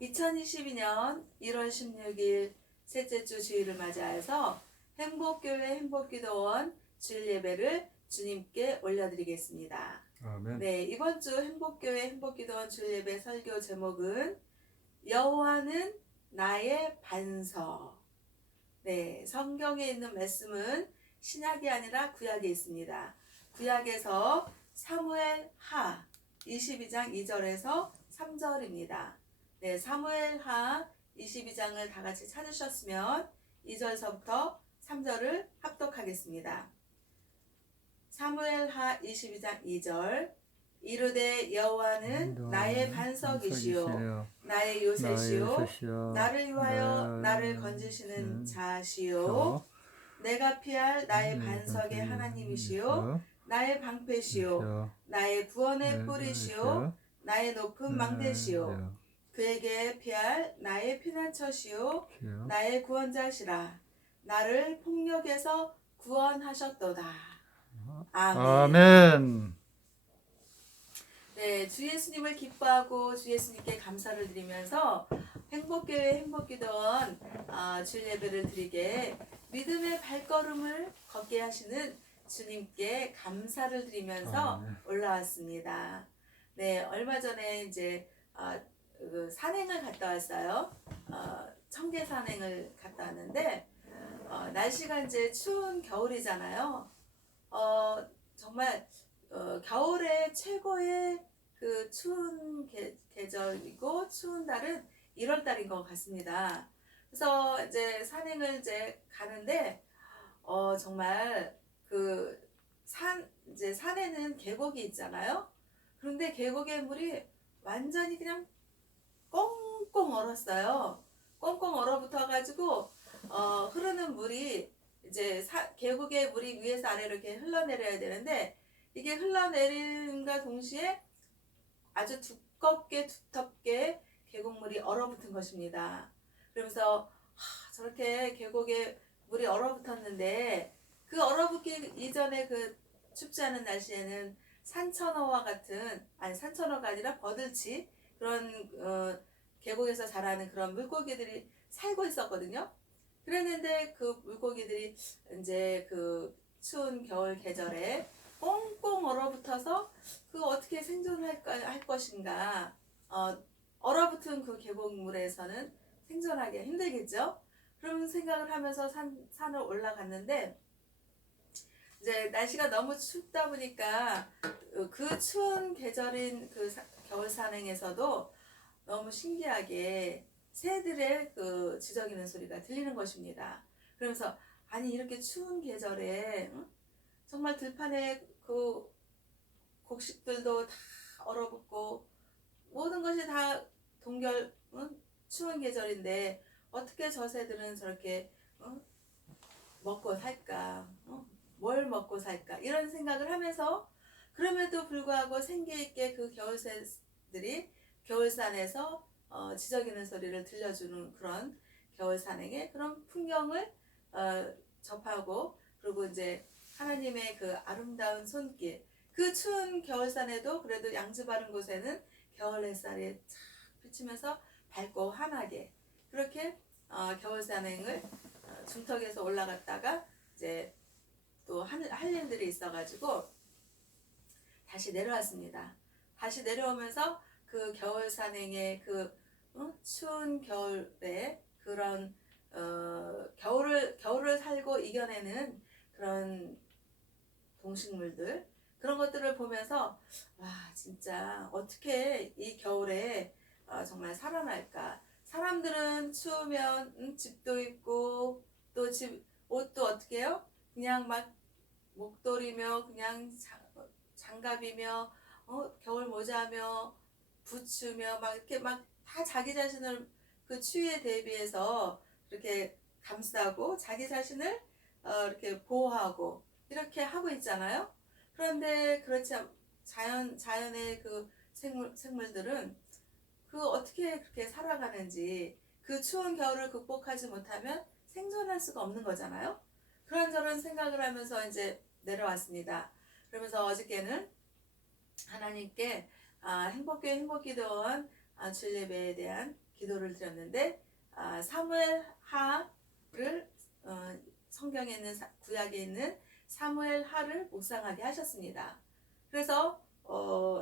2022년 1월 16일 셋째 주 주일을 맞이해서 행복교회 행복기도원 주일 예배를 주님께 올려드리겠습니다. 아멘. 네, 이번 주 행복교회 행복기도원 주일 예배 설교 제목은 여호와는 나의 반석. 네, 성경에 있는 말씀은 신약이 아니라 구약에 있습니다. 구약에서 사무엘 하 22장 2절에서 3절입니다. 네, 사무엘 하 22장을 다 같이 찾으셨으면 2절서부터 3절을 합독하겠습니다. 사무엘 하 22장 2절 이르되 여호와는 나의 반석이시요 나의 요새시요 나를 위하여 나를 건지시는 자시요 내가 피할 나의 반석의 하나님이시요 나의 방패시요 나의 구원의 뿌리시요 나의 높은 망대시요 그에게 피할 나의 피난처시요 나의 구원자시라 나를 폭력에서 구원하셨도다. 아멘. 아멘. 네, 주 예수님을 기뻐하고 주 예수님께 감사를 드리면서 행복교회 행복기도원 주일 예배를 드리게 믿음의 발걸음을 걷게 하시는 주님께 감사를 드리면서 올라왔습니다. 네, 얼마 전에 이제 산행을 갔다 왔어요. 청계 산행을 갔다 왔는데 날씨가 이제 추운 겨울이잖아요. 정말 겨울에 최고의 그 추운 계절이고 추운 달은 1월 달인 것 같습니다. 그래서 이제 산행을 이제 가는데 정말 이제 산에는 계곡이 있잖아요. 그런데 계곡의 물이 완전히 그냥 꽁꽁 얼었어요. 꽁꽁 얼어붙어가지고 흐르는 물이 이제 계곡의 물이 위에서 아래로 이렇게 흘러내려야 되는데 이게 흘러내림과 동시에 아주 두텁게 계곡물이 얼어붙은 것입니다. 그러면서 저렇게 계곡에 물이 얼어붙었는데 그 얼어붙기 이전에 그 춥지 않은 날씨에는 산천어와 같은 산천어가 아니라 버들치 그런 계곡에서 자라는 그런 물고기들이 살고 있었거든요. 그랬는데 그 물고기들이 이제 그 추운 겨울 계절에 꽁꽁 얼어붙어서 그 어떻게 생존할 것인가. 얼어붙은 그 계곡물에서는 생존하기 힘들겠죠. 그런 생각을 하면서 산을 올라갔는데 이제 날씨가 너무 춥다 보니까 그 추운 계절인 그 겨울 산행에서도 너무 신기하게 새들의 그 지저귀는 소리가 들리는 것입니다. 그러면서 아니 이렇게 추운 계절에 정말 들판에 그 곡식들도 다 얼어붙고 모든 것이 다 추운 계절인데 어떻게 저 새들은 저렇게 먹고 살까? 뭘 먹고 살까? 이런 생각을 하면서 그럼에도 불구하고 생기있게 그 겨울새들이 겨울산에서 지저귀는 소리를 들려주는 그런 겨울산행의 그런 풍경을 접하고 그리고 이제 하나님의 그 아름다운 손길 그 추운 겨울산에도 그래도 양지 바른 곳에는 겨울 햇살이 착 비치면서 밝고 환하게 그렇게 겨울산행을 중턱에서 올라갔다가 이제 또 할 일들이 있어가지고 다시 내려왔습니다. 다시 내려오면서 그 겨울 산행의 그 추운 겨울에 그런 겨울을 살고 이겨내는 그런 동식물들 그런 것들을 보면서 와 진짜 어떻게 이 겨울에 정말 살아날까. 사람들은 추우면 집도 있고 또 옷도 어떻게 해요? 그냥 막 목도리며 그냥 장갑이며 겨울 모자며 부츠며 막 이렇게 막 다 자기 자신을 그 추위에 대비해서 이렇게 감싸고 자기 자신을 이렇게 보호하고 이렇게 하고 있잖아요. 그런데 그렇지 자연의 그 생물들은 그 어떻게 그렇게 살아가는지 그 추운 겨울을 극복하지 못하면 생존할 수가 없는 거잖아요. 그런저런 생각을 하면서 이제 내려왔습니다. 그러면서 어저께는 하나님께 행복교회 행복기도원 주일 예배에 대한 기도를 드렸는데 사무엘 하를 성경에 있는 구약에 있는 사무엘 하를 묵상하게 하셨습니다. 그래서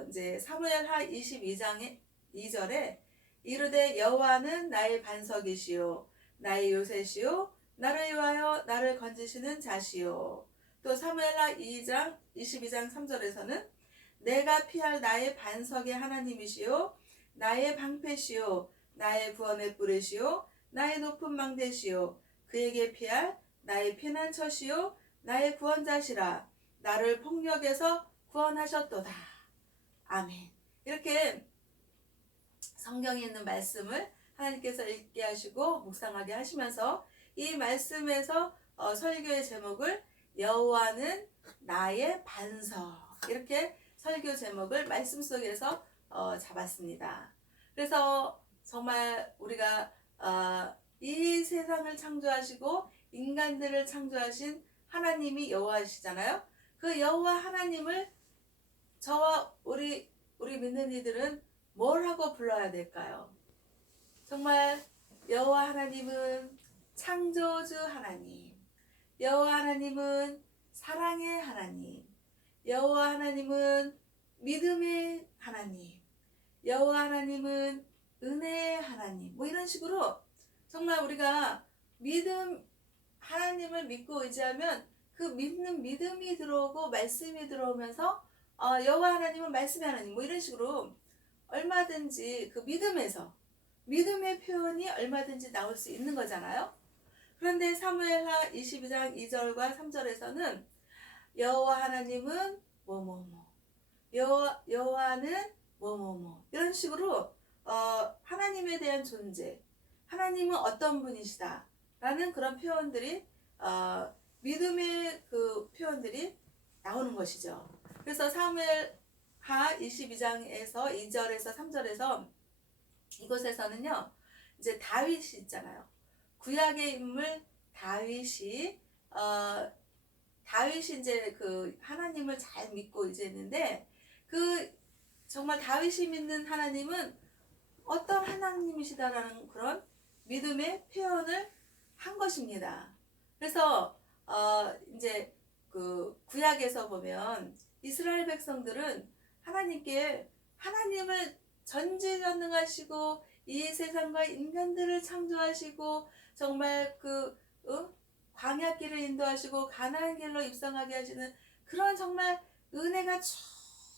이제 사무엘 하 22장의 2절에 이르되 여호와는 나의 반석이시요 나의 요새시요 나를 위하여 나를 건지시는 자시요. 또 사무엘하 22장 3절에서는 내가 피할 나의 반석의 하나님이시요 나의 방패시요 나의 구원의 뿌리시요 나의 높은 망대시요 그에게 피할 나의 피난처시요 나의 구원자시라. 나를 폭력에서 구원하셨도다. 아멘. 이렇게 성경에 있는 말씀을 하나님께서 읽게 하시고 묵상하게 하시면서 이 말씀에서 설교의 제목을 여호와는 나의 반석, 이렇게 설교 제목을 말씀 속에서 잡았습니다. 그래서 정말 우리가 이 세상을 창조하시고 인간들을 창조하신 하나님이 여호와시잖아요. 그 여호와 하나님을 저와 우리 믿는 이들은 뭘 하고 불러야 될까요? 정말 여호와 하나님은 창조주 하나님, 여호와 하나님은 사랑의 하나님, 여호와 하나님은 믿음의 하나님, 여호와 하나님은 은혜의 하나님, 뭐 이런 식으로 정말 우리가 하나님을 믿고 의지하면 그 믿는 믿음이 들어오고 말씀이 들어오면서 여호와 하나님은 말씀의 하나님, 뭐 이런 식으로 얼마든지 그 믿음의 표현이 얼마든지 나올 수 있는 거잖아요. 그런데 사무엘하 22장 2절과 3절에서는 여호와 하나님은 뭐뭐뭐, 여호와는 뭐뭐뭐, 이런 식으로 하나님에 대한 존재, 하나님은 어떤 분이시다 라는 그런 표현들이 믿음의 그 표현들이 나오는 것이죠. 그래서 사무엘하 22장에서 2절에서 3절에서 이곳에서는요, 이제 다윗이 있잖아요. 구약의 인물 다윗이 이제 그 하나님을 잘 믿고 의지했는데 그 정말 다윗이 믿는 하나님은 어떤 하나님이시다라는 그런 믿음의 표현을 한 것입니다. 그래서 이제 그 구약에서 보면 이스라엘 백성들은 하나님을 전지전능하시고 이 세상과 인간들을 창조하시고 정말 광야길을 인도하시고 가나안 길로 입성하게 하시는 그런 정말 은혜가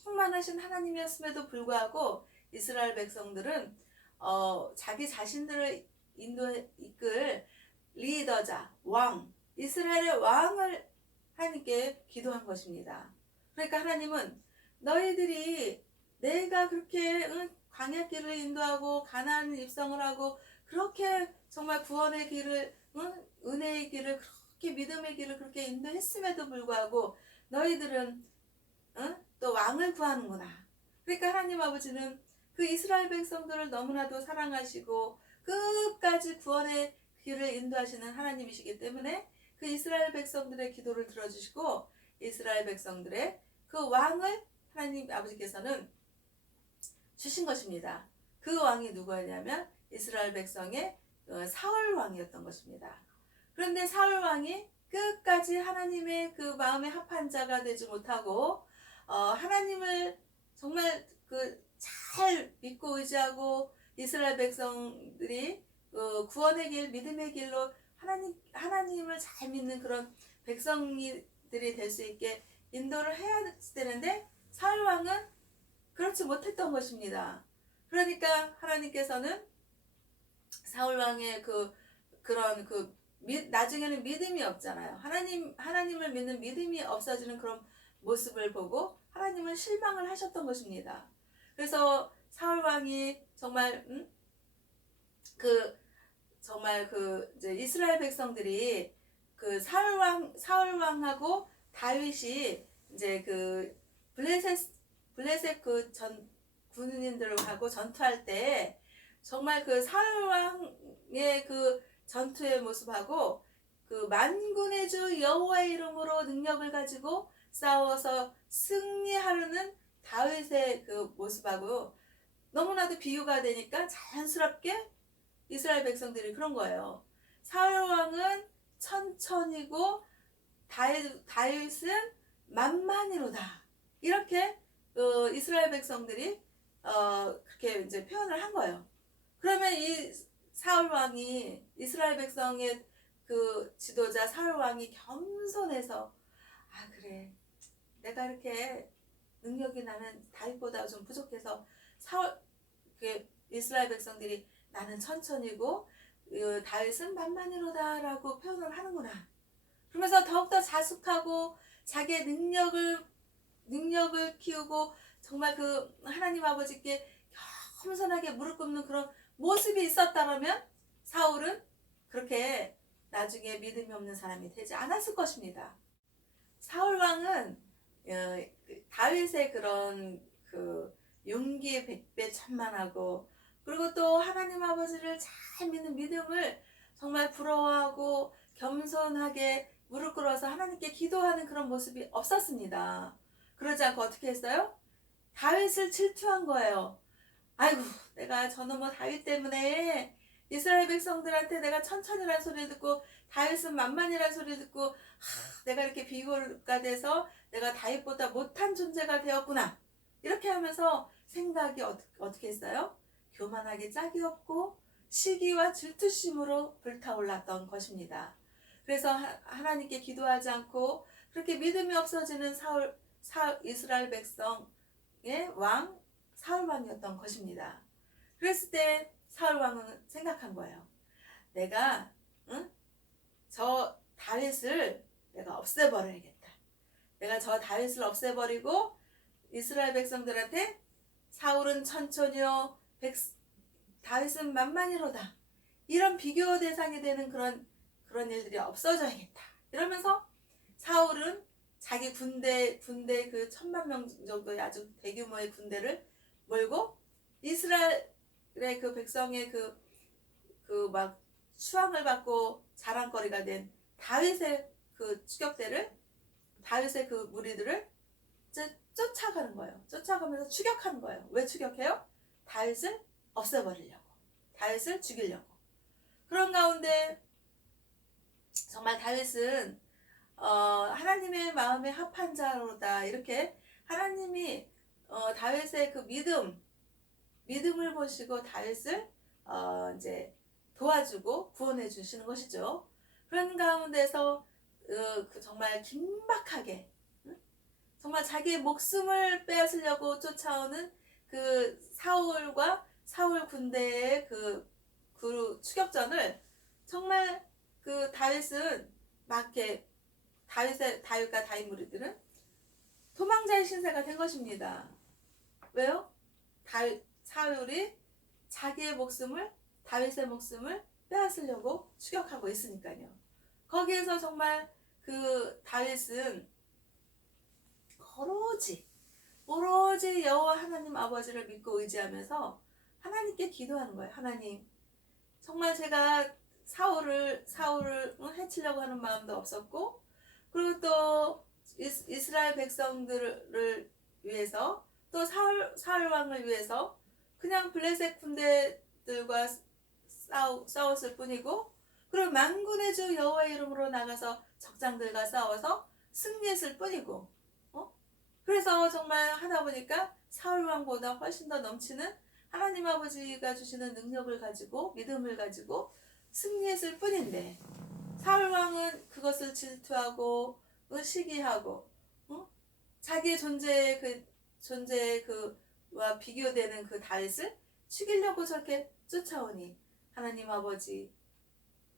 충만하신 하나님이었음에도 불구하고 이스라엘 백성들은 자기 자신들을 이끌 리더자, 왕, 이스라엘의 왕을 하나님께 기도한 것입니다. 그러니까 하나님은 너희들이 내가 그렇게 광야길을 인도하고 가나안 입성을 하고 그렇게 정말 구원의 길을, 은혜의 길을, 그렇게 믿음의 길을 그렇게 인도했음에도 불구하고 너희들은 또 왕을 구하는구나. 그러니까 하나님 아버지는 그 이스라엘 백성들을 너무나도 사랑하시고 끝까지 구원의 길을 인도하시는 하나님이시기 때문에 그 이스라엘 백성들의 기도를 들어주시고 이스라엘 백성들의 그 왕을 하나님 아버지께서는 주신 것입니다. 그 왕이 누구였냐면 이스라엘 백성의 사울 왕이었던 것입니다. 그런데 사울 왕이 끝까지 하나님의 그 마음에 합한 자가 되지 못하고 하나님을 정말 잘 믿고 의지하고 이스라엘 백성들이 구원의 길, 믿음의 길로 하나님을 잘 믿는 그런 백성들이 될 수 있게 인도를 해야 되는데 사울 왕은 그렇지 못했던 것입니다. 그러니까 하나님께서는 사울 왕의 나중에는 믿음이 없잖아요. 하나님을 믿는 믿음이 없어지는 그런 모습을 보고 하나님은 실망을 하셨던 것입니다. 그래서 사울 왕이 정말 이제 이스라엘 백성들이 사울 왕하고 다윗이 이제 블레셋 군인들하고 전투할 때 정말 사울 왕의 전투의 모습하고 만군의 주 여호와의 이름으로 능력을 가지고 싸워서 승리하려는 다윗의 모습하고 너무나도 비유가 되니까 자연스럽게 이스라엘 백성들이 그런 거예요. 사울 왕은 천천히고 다윗은 만만이로다. 이렇게 이스라엘 백성들이 그렇게 이제 표현을 한 거예요. 그러면 이 사울 왕이 이스라엘 백성의 그 지도자 사울 왕이 겸손해서 그래 내가 이렇게 능력이 나는 다윗보다 좀 부족해서 이스라엘 백성들이 나는 천천히고 다윗은 만만이로다라고 표현을 하는구나. 그러면서 더욱더 자숙하고 자기의 능력을 키우고 정말 그 하나님 아버지께 겸손하게 무릎 꿇는 그런 모습이 있었다면 사울은 그렇게 나중에 믿음이 없는 사람이 되지 않았을 것입니다. 사울 왕은 다윗의 그런 그 용기의 100배 천만하고 그리고 또 하나님 아버지를 잘 믿는 믿음을 정말 부러워하고 겸손하게 무릎 꿇어서 하나님께 기도하는 그런 모습이 없었습니다. 그러지 않고 어떻게 했어요? 다윗을 질투한 거예요. 아이고 내가 저놈의 다윗 때문에 이스라엘 백성들한테 내가 천천히라는 소리를 듣고 다윗은 만만이라는 소리를 듣고 내가 이렇게 비교가 돼서 내가 다윗보다 못한 존재가 되었구나. 이렇게 하면서 생각이 어떻게 했어요? 교만하게 짝이 없고 시기와 질투심으로 불타올랐던 것입니다. 그래서 하나님께 기도하지 않고 그렇게 믿음이 없어지는 이스라엘 백성의 왕 사울 왕이었던 것입니다. 그랬을 때 사울 왕은 생각한 거예요. 내가 저 다윗을 내가 없애버려야겠다. 내가 저 다윗을 없애버리고 이스라엘 백성들한테 사울은 천천히요 다윗은 만만이로다. 이런 비교 대상이 되는 그런 일들이 없어져야겠다. 이러면서 사울은 자기 군대 그 1000만 정도의 아주 대규모의 군대를 몰고 이스라엘의 그 백성의 막 수왕을 받고 자랑거리가 된 다윗의 그 추격대를 다윗의 그 무리들을 쫓아가는 거예요. 쫓아가면서 추격하는 거예요. 왜 추격해요? 다윗을 없애버리려고. 다윗을 죽이려고. 그런 가운데 정말 다윗은 하나님의 마음에 합한 자로다. 이렇게 하나님이 다윗의 그 믿음을 보시고 다윗을 이제 도와주고 구원해 주시는 것이죠. 그런 가운데서 정말 긴박하게 정말 자기의 목숨을 빼앗으려고 쫓아오는 그 사울과 사울 군대의 그 추격전을 정말 그 다윗은 막 이렇게 다윗과 다윗 무리들은 도망자의 신세가 된 것입니다. 왜요? 사울이 자기의 목숨을 다윗의 목숨을 빼앗으려고 추격하고 있으니까요. 거기에서 정말 그 다윗은 오로지 여호와 하나님 아버지를 믿고 의지하면서 하나님께 기도하는 거예요. 하나님, 정말 제가 사울을 해치려고 하는 마음도 없었고, 그리고 또 이스라엘 백성들을 위해서 또 사울 왕을 위해서 그냥 블레셋 군대들과 싸웠을 뿐이고, 그리고 만군의 주 여호와의 이름으로 나가서 적장들과 싸워서 승리했을 뿐이고, 그래서 정말 하다 보니까 사울 왕보다 훨씬 더 넘치는 하나님 아버지가 주시는 능력을 가지고 믿음을 가지고 승리했을 뿐인데, 사울 왕은 그것을 질투하고 시기하고 자기의 존재의 그와 비교되는 그 다윗을 죽이려고 저렇게 쫓아오니, 하나님 아버지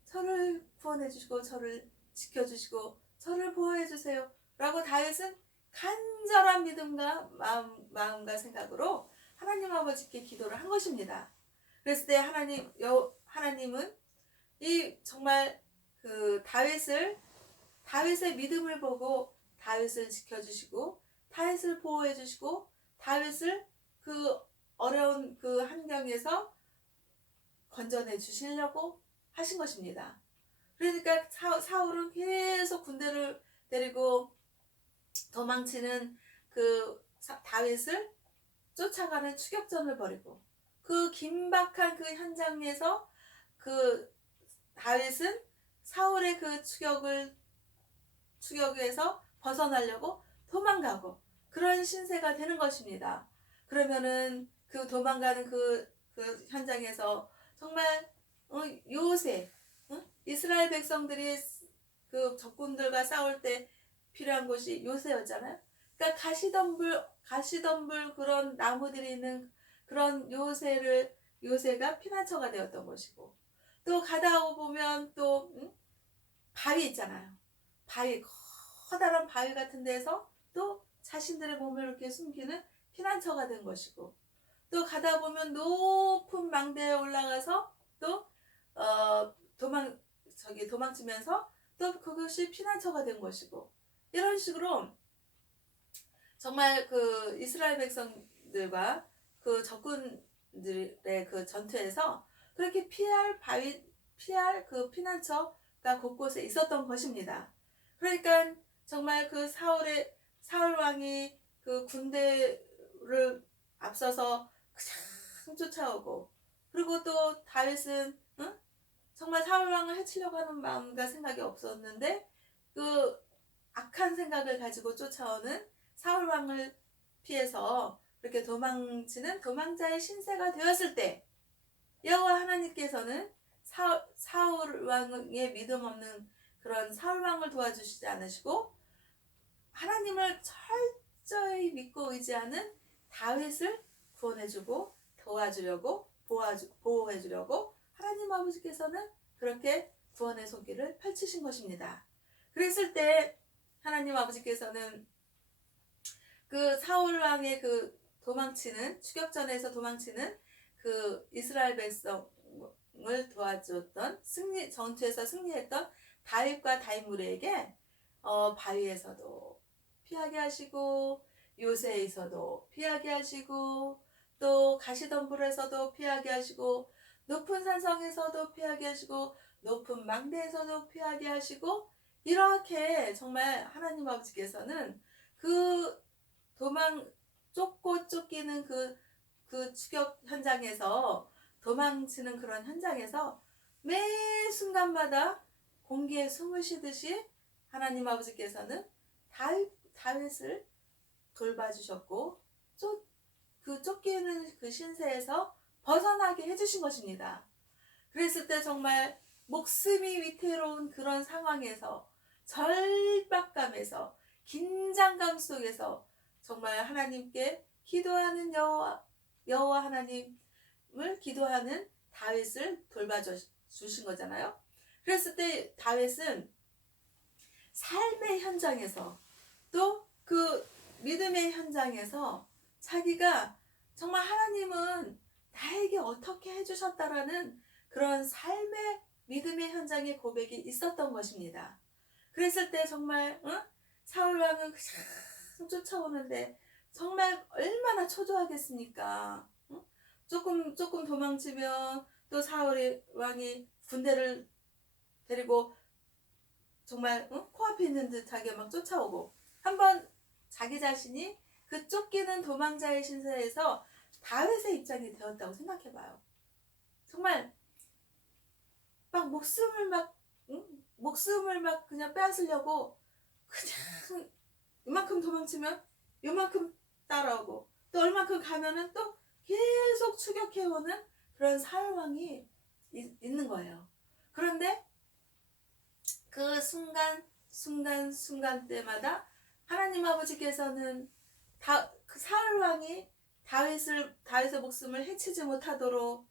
저를 구원해 주시고 저를 지켜주시고 저를 보호해 주세요 라고 다윗은 간절한 믿음과 마음과 생각으로 하나님 아버지께 기도를 한 것입니다. 그랬을 때 하나님은 이 정말 그 다윗의 믿음을 보고 다윗을 지켜주시고 다윗을 보호해 주시고 다윗을 그 어려운 그 환경에서 건져내 주시려고 하신 것입니다. 그러니까 사울은 계속 군대를 데리고 도망치는 그 다윗을 쫓아가는 추격전을 벌이고 그 긴박한 그 현장에서 그 다윗은 사울의 그 추격에서 벗어나려고 도망가고 그런 신세가 되는 것입니다. 그러면은 그 도망가는 그 현장에서 정말 요새 이스라엘 백성들이 그 적군들과 싸울 때 필요한 곳이 요새였잖아요. 그러니까 가시덤불 그런 나무들이 있는 그런 요새가 피난처가 되었던 것이고, 또 가다 보면 또 바위 있잖아요. 커다란 바위 같은 데서 또 자신들의 몸을 이렇게 숨기는 피난처가 된 것이고, 또 가다 보면 높은 망대에 올라가서 또 도망치면서 또 그것이 피난처가 된 것이고, 이런 식으로 정말 그 이스라엘 백성들과 그 적군들의 그 전투에서 그렇게 피할 그 피난처가 곳곳에 있었던 것입니다. 그러니까 정말 그 사울 왕이 그 군대를 앞서서 그냥 쫓아오고, 그리고 또 다윗은 정말 사울 왕을 해치려고 하는 마음과 생각이 없었는데 그 악한 생각을 가지고 쫓아오는 사울 왕을 피해서 그렇게 도망치는 도망자의 신세가 되었을 때, 여호와 하나님께서는 사울 왕의 믿음 없는 그런 사울 왕을 도와주시지 않으시고 하나님을 철저히 믿고 의지하는 다윗을 구원해주고 도와주려고 보호해주려고 하나님 아버지께서는 그렇게 구원의 손길을 펼치신 것입니다. 그랬을 때 하나님 아버지께서는 그 사울 왕의 그 추격전에서 도망치는 그 이스라엘 백성을 도와줬던 전투에서 승리했던 다윗과 다윗무리에게 바위에서도 피하게 하시고 요새에서도 피하게 하시고 또 가시덤불에서도 피하게 하시고 높은 산성에서도 피하게 하시고 높은 망대에서도 피하게 하시고, 이렇게 정말 하나님 아버지께서는 그 쫓기는 그 추격 현장에서 도망치는 그런 현장에서 매 순간마다 공기에 숨을 쉬듯이 하나님 아버지께서는 다윗을 돌봐주셨고 그 쫓기는 그 신세에서 벗어나게 해주신 것입니다. 그랬을 때 정말 목숨이 위태로운 그런 상황에서 절박감에서 긴장감 속에서 정말 하나님께 기도하는 여호와 하나님을 기도하는 다윗을 돌봐주신 거잖아요. 그랬을 때 다윗은 삶의 현장에서 또 그 믿음의 현장에서 자기가 정말 하나님은 나에게 어떻게 해주셨다라는 그런 삶의 믿음의 현장의 고백이 있었던 것입니다. 그랬을 때 정말 사울 왕은 그냥 쫓아오는데 정말 얼마나 초조하겠습니까? 조금 도망치면 또 사울 왕이 군대를 데리고 정말 코앞에 있는 듯하게 막 쫓아오고, 한번 자기 자신이 그 쫓기는 도망자의 신세에서 다윗의 입장이 되었다고 생각해봐요. 정말 막 목숨을 막 그냥 빼앗으려고 그냥 이만큼 도망치면 요만큼 따라오고, 또 얼만큼 가면은 또 계속 추격해오는 그런 사울 왕이 있는 거예요. 그런데 그 순간 때마다 하나님 아버지께서는 그 사울 왕이 다윗의 목숨을 해치지 못하도록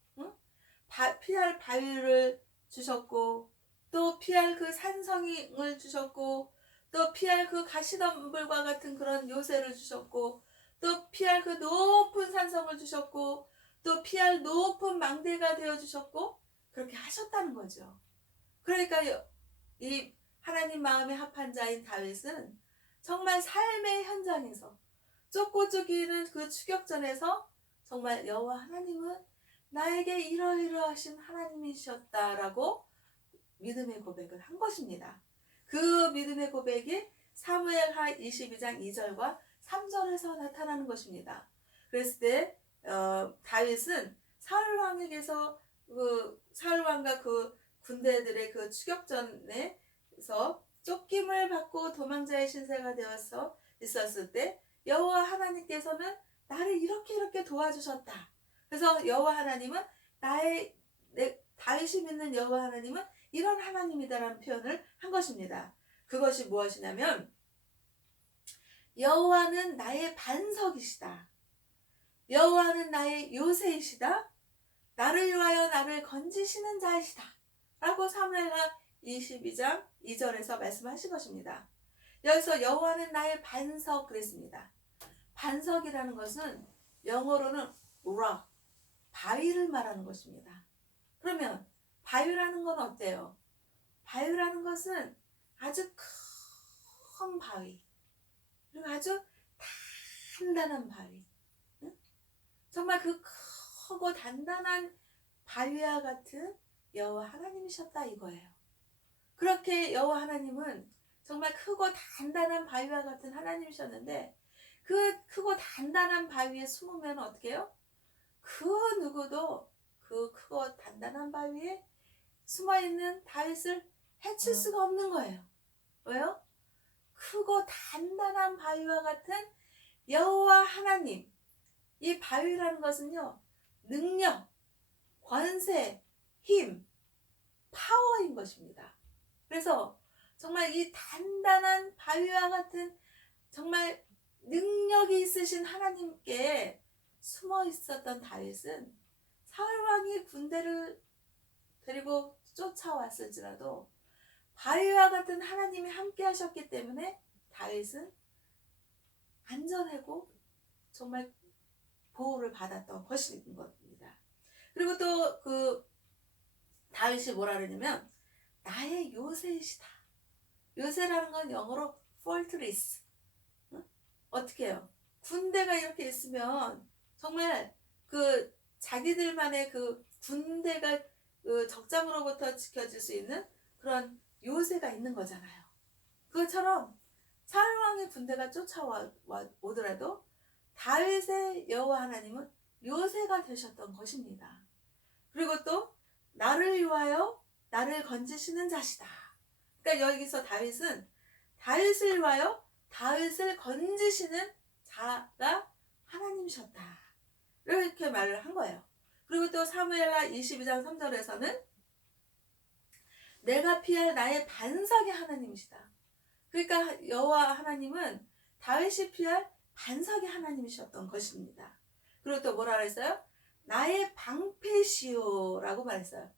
피할 바위를 주셨고, 또 피할 그 산성을 주셨고, 또 피할 그 가시덤불과 같은 그런 요새를 주셨고, 또 피할 그 높은 산성을 주셨고, 또 피할 높은 망대가 되어 주셨고, 그렇게 하셨다는 거죠. 그러니까 이 하나님 마음에 합한 자인 다윗은 정말 삶의 현장에서 쫓고 쫓기는 그 추격전에서 정말 여호와 하나님은 나에게 이러이러하신 하나님이셨다라고 믿음의 고백을 한 것입니다. 그 믿음의 고백이 사무엘하 22장 2절과 3절에서 나타나는 것입니다. 그랬을 때 다윗은 사울 왕에게서 사울 왕과 그 군대들의 그 추격전에서 쫓김을 받고 도망자의 신세가 되어서 있었을 때 여호와 하나님께서는 나를 이렇게 도와주셨다. 그래서 여호와 하나님은 다윗이 믿는 여호와 하나님은 이런 하나님이다라는 표현을 한 것입니다. 그것이 무엇이냐면 여호와는 나의 반석이시다. 여호와는 나의 요새이시다. 나를 위하여 나를 건지시는 자이시다. 라고 사무엘하 22장 2절에서 말씀하신 것입니다. 여기서 여호와는 나의 반석 그랬습니다. 반석이라는 것은 영어로는 rock, 바위를 말하는 것입니다. 그러면 바위라는 건 어때요? 바위라는 것은 아주 큰 바위, 그리고 아주 단단한 바위. 정말 그 크고 단단한 바위와 같은 여호와 하나님이셨다 이거예요. 그렇게 여호와 하나님은 정말 크고 단단한 바위와 같은 하나님이셨는데 그 크고 단단한 바위에 숨으면 어떻게 해요? 그 누구도 그 크고 단단한 바위에 숨어있는 다윗을 해칠 수가 없는 거예요. 왜요? 크고 단단한 바위와 같은 여호와 하나님. 이 바위라는 것은요, 능력, 권세, 힘, 파워인 것입니다. 그래서 정말 이 단단한 바위와 같은 정말 능력이 있으신 하나님께 숨어 있었던 다윗은 사울 왕이 군대를 데리고 쫓아왔을지라도 바위와 같은 하나님이 함께 하셨기 때문에 다윗은 안전하고 정말 보호를 받았던 것인 겁니다. 그리고 또 그 다윗이 뭐라 그러냐면 나의 요새이시다. 요새라는 건 영어로 fortress. 어떻게 해요? 군대가 이렇게 있으면 정말 그 자기들만의 그 군대가 그 적장으로부터 지켜질 수 있는 그런 요새가 있는 거잖아요. 그것처럼 사울 왕의 군대가 쫓아오더라도 다윗의 여호와 하나님은 요새가 되셨던 것입니다. 그리고 또 나를 위하여 나를 건지시는 자시다. 그러니까 여기서 다윗은 다윗을 위하여 다윗을 건지시는 자가 하나님이셨다. 이렇게 말을 한 거예요. 그리고 또 사무엘하 22장 3절에서는 내가 피할 나의 반석의 하나님이시다. 그러니까 여호와 하나님은 다윗이 피할 반석의 하나님이셨던 것입니다. 그리고 또 뭐라 그랬어요? 나의 방패시오라고 말했어요.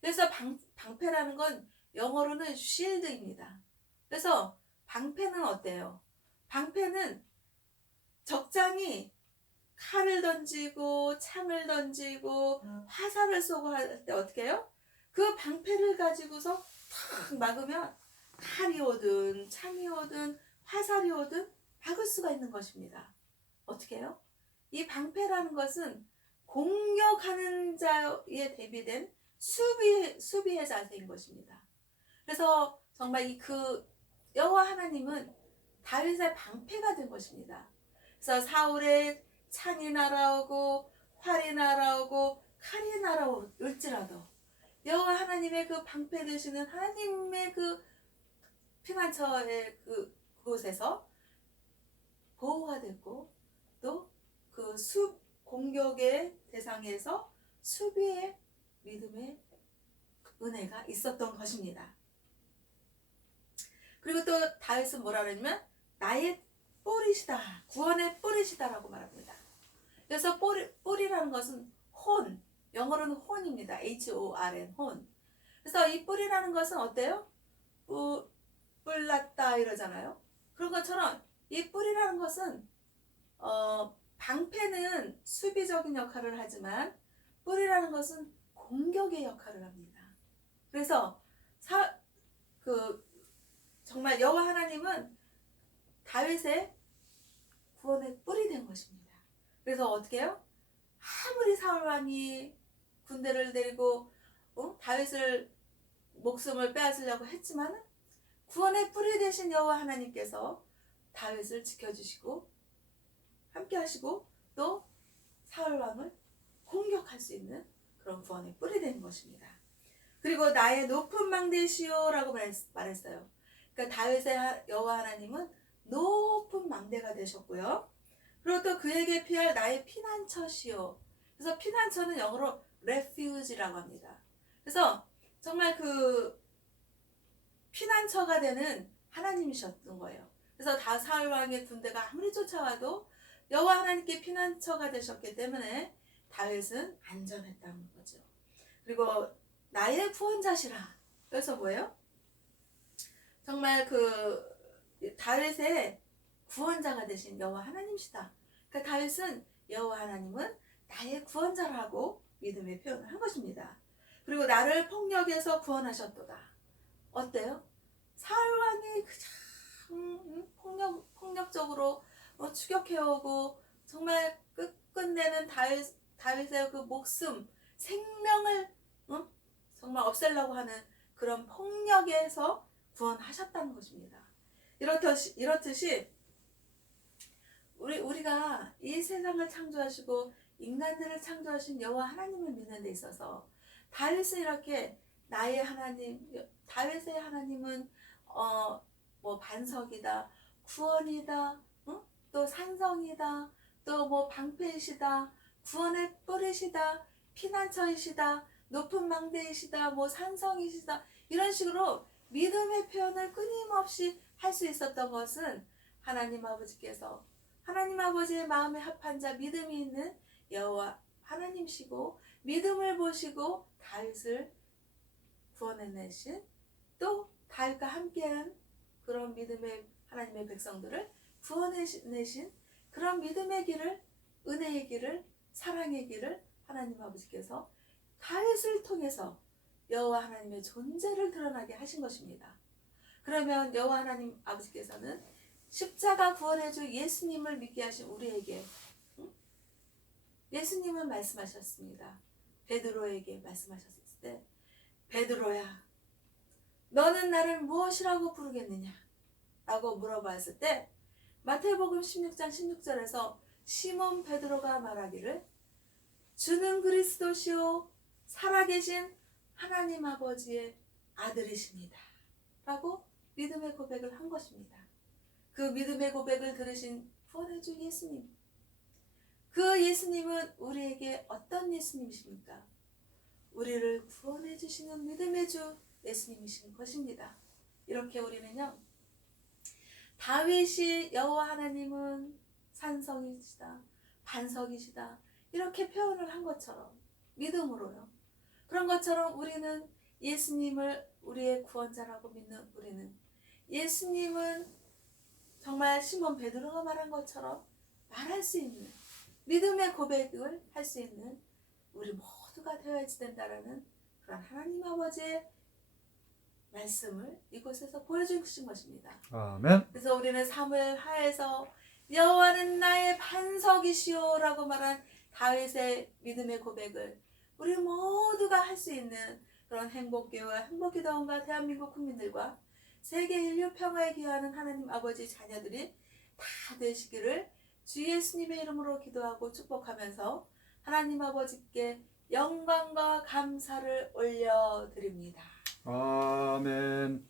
그래서 방패라는 건 영어로는 쉴드입니다. 그래서 방패는 어때요? 방패는 적장이 칼을 던지고 창을 던지고 화살을 쏘고 할 때 어떻게 해요? 그 방패를 가지고서 탁 막으면 칼이 오든 창이 오든 화살이 오든 막을 수가 있는 것입니다. 어떻게 해요? 이 방패라는 것은 공격하는 자에 대비된 수비의 자세인 것입니다. 그래서 정말 여호와 하나님은 다윗의 방패가 된 것입니다. 그래서 사울의 창이 날아오고 활이 날아오고 칼이 날아올지라도 여호와 하나님의 그 방패 되시는 하나님의 그 피난처의 그곳에서 보호가 됐고 또 그 공격의 대상에서 수비의 믿음의 은혜가 있었던 것입니다. 그리고 또 다윗은 뭐라 그러냐면 나의 뿔이시다. 구원의 뿔이시다라고 말합니다. 그래서 뿔이라는 것은 혼, 영어로는 혼입니다. HORN, 혼. 그래서 이 뿔이라는 것은 어때요? 뿔났다 이러잖아요. 그런 것처럼 이 뿔이라는 것은 방패는 수비적인 역할을 하지만 뿔이라는 것은 공격의 역할을 합니다. 그래서 정말 여호와 하나님은 다윗의 구원의 뿔이 된 것입니다. 그래서 어떻게 해요? 아무리 사울 왕이 군대를 데리고 다윗을 목숨을 빼앗으려고 했지만 구원의 뿔이 되신 여호와 하나님께서 다윗을 지켜주시고 함께 하시고 또 사울 왕을 공격할 수 있는 그런 구원의 뿔이 되는 것입니다. 그리고 나의 높은 망대시오라고 말했어요. 그러니까 다윗의 여호와 하나님은 높은 망대가 되셨고요. 그리고 또 그에게 피할 나의 피난처시오. 그래서 피난처는 영어로 refuge라고 합니다. 그래서 정말 그 피난처가 되는 하나님이셨던 거예요. 그래서 사울 왕의 군대가 아무리 쫓아와도 여호와 하나님께 피난처가 되셨기 때문에 다윗은 안전했다는 거죠. 그리고 나의 구원자시라. 그래서 뭐예요? 정말 그 다윗의 구원자가 되신 여호와 하나님이시다. 그러니까 다윗은 여호와 하나님은 나의 구원자라고 믿음의 표현을 한 것입니다. 그리고 나를 폭력에서 구원하셨도다. 어때요? 사울 왕이 그냥 폭력적으로 추격해오고 정말 끝내는 다윗의 그 목숨, 생명을 정말 없애려고 하는 그런 폭력에서 구원하셨다는 것입니다. 이렇듯이 우리가 이 세상을 창조하시고 인간들을 창조하신 여호와 하나님을 믿는 데 있어서 다윗은 이렇게 나의 하나님, 다윗의 하나님은 뭐 반석이다, 구원이다, 또 산성이다, 또 뭐 방패이시다, 구원의 뿔이시다, 피난처이시다, 높은 망대이시다, 뭐 산성이시다, 이런 식으로 믿음의 표현을 끊임없이 할 수 있었던 것은 하나님 아버지께서 하나님 아버지의 마음에 합한 자, 믿음이 있는 여호와 하나님이시고 믿음을 보시고 다윗을 구원해내신, 또 다윗과 함께한 그런 믿음의 하나님의 백성들을 구원해내신 그런 믿음의 길을, 은혜의 길을, 사랑의 길을 하나님 아버지께서 다윗을 통해서 여호와 하나님의 존재를 드러나게 하신 것입니다. 그러면 여호와 하나님 아버지께서는 십자가 구원해줄 예수님을 믿게 하신 우리에게 예수님은 말씀하셨습니다. 베드로에게 말씀하셨을 때, 베드로야, 너는 나를 무엇이라고 부르겠느냐? 라고 물어봤을 때 마태복음 16장 16절에서 시몬 베드로가 말하기를 주는 그리스도시요 살아계신 하나님 아버지의 아들이십니다. 라고 믿음의 고백을 한 것입니다. 그 믿음의 고백을 들으신 구원해준 예수님, 그 예수님은 우리에게 어떤 예수님이십니까? 우리를 구원해 주시는 믿음의 주 예수님이신 것입니다. 이렇게 우리는요, 다윗이 여호와 하나님은 산성이시다, 반석이시다, 이렇게 표현을 한 것처럼 믿음으로요. 그런 것처럼 우리는 예수님을 우리의 구원자라고 믿는 우리는 예수님은 정말 시몬 베드로가 말한 것처럼 말할 수 있는 믿음의 고백을 할 수 있는 우리 모두가 되어야 된다라는 그런 하나님 아버지의 말씀을 이곳에서 보여주신 것입니다. 아멘. 그래서 우리는 사무엘 하에서 여호와는 나의 반석이시오라고 말한 다윗의 믿음의 고백을 우리 모두가 할 수 있는 그런 행복교회와 행복기도원과 대한민국 국민들과 세계 인류 평화에 기여하는 하나님 아버지 자녀들이 다 되시기를 주 예수님의 이름으로 기도하고 축복하면서 하나님 아버지께 영광과 감사를 올려드립니다. 아멘.